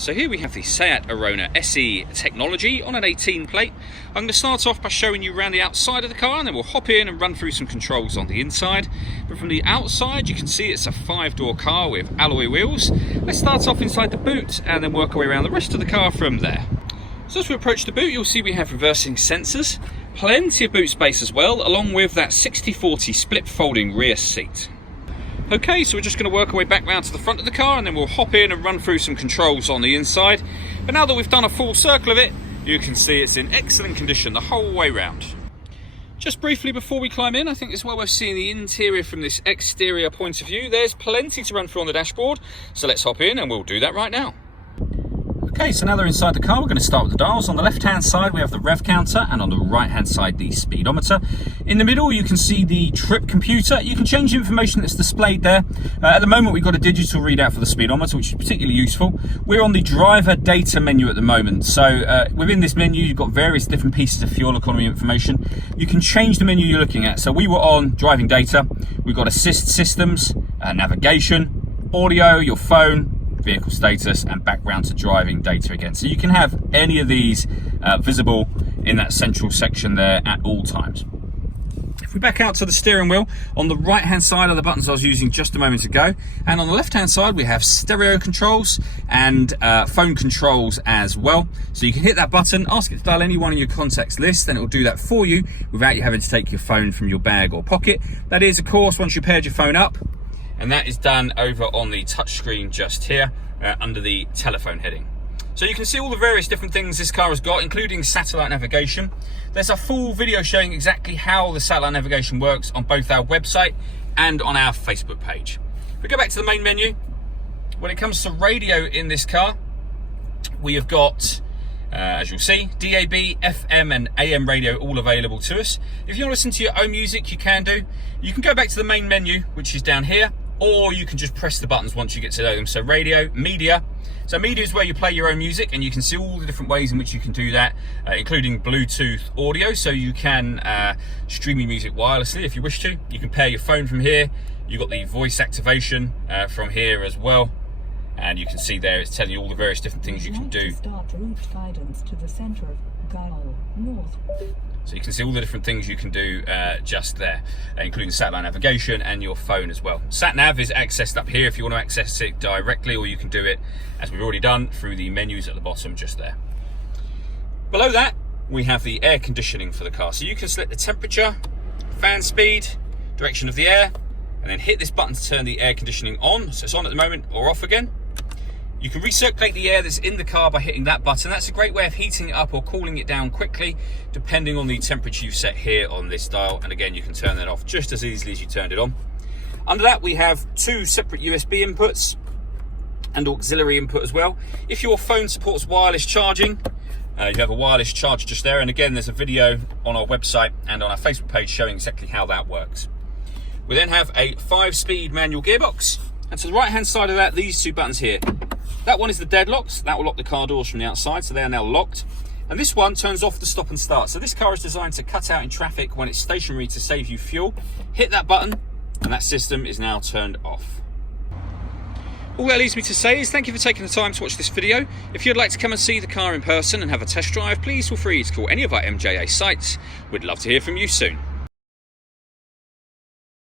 So here we have the Seat Arona SE technology on an 18 plate. I'm going to start off by showing you around the outside of the car, and then we'll hop in and run through some controls on the inside. But from the outside you can see it's a 5-door car with alloy wheels. Let's start off inside the boot and then work our way around the rest of the car from there. So as we approach the boot, you'll see we have reversing sensors, plenty of boot space as well, along with that 60/40 split folding rear seat. Okay, so we're just going to work our way back round to the front of the car, and then we'll hop in and run through some controls on the inside. But now that we've done a full circle of it, you can see it's in excellent condition the whole way round. Just briefly before we climb in, I think it's well worth seeing the interior from this exterior point of view. There's plenty to run through on the dashboard, so let's hop in and we'll do that right now. Okay, so now they're inside the car, we're going to start with the dials. On the left-hand side, we have the rev counter, and on the right-hand side, the speedometer. In the middle, you can see the trip computer. You can change the information that's displayed there. At the moment, we've got a digital readout for the speedometer, which is particularly useful. We're on the driver data menu at the moment. So within this menu, you've got various different pieces of fuel economy information. You can change the menu you're looking at. So we were on driving data. We've got assist systems, navigation, audio, your phone, vehicle status, and background to driving data again. So you can have any of these visible in that central section there at all times. If we back out to the steering wheel, on the right hand side are the buttons I was using just a moment ago, and on the left hand side we have stereo controls and phone controls as well. So you can hit that button, ask it to dial any one in your contacts list, then it will do that for you without you having to take your phone from your bag or pocket. That is, of course, once you paired your phone up, and that is done over on the touchscreen just here under the telephone heading. So you can see all the various different things this car has got, including satellite navigation. There's a full video showing exactly how the satellite navigation works on both our website and on our Facebook page. If we go back to the main menu, when it comes to radio in this car, we have got, as you'll see, DAB, FM and AM radio all available to us. If you want to listen to your own music, you can do. You can go back to the main menu, which is down here, or you can just press the buttons once you get to know them. So radio, media. So media is where you play your own music, and you can see all the different ways in which you can do that, including Bluetooth audio. So you can stream your music wirelessly if you wish to. You can pair your phone from here. You've got the voice activation from here as well. And you can see there it's telling you all the various different things you can do. Start route guidance to the center of Gyle North. So you can see all the different things you can do just there, including satellite navigation and your phone as well. Sat nav is accessed up here if you want to access it directly, or you can do it, as we've already done, through the menus at the bottom just there. Below that, we have the air conditioning for the car. So you can select the temperature, fan speed, direction of the air, and then hit this button to turn the air conditioning on. So it's on at the moment or off again. You can recirculate the air that's in the car by hitting that button. That's a great way of heating it up or cooling it down quickly, depending on the temperature you've set here on this dial. And again, you can turn that off just as easily as you turned it on. Under that, we have 2 separate USB inputs and auxiliary input as well. If your phone supports wireless charging, you have a wireless charger just there. And again, there's a video on our website and on our Facebook page showing exactly how that works. We then have a 5-speed manual gearbox. And to the right-hand side of that, these 2 buttons here. That one is the deadlocks. That will lock the car doors from the outside, so they are now locked. And this one turns off the stop and start. So this car is designed to cut out in traffic when it's stationary to save you fuel. Hit that button, and that system is now turned off. All that leaves me to say is thank you for taking the time to watch this video. If you'd like to come and see the car in person and have a test drive, please feel free to call any of our MJA sites. We'd love to hear from you soon.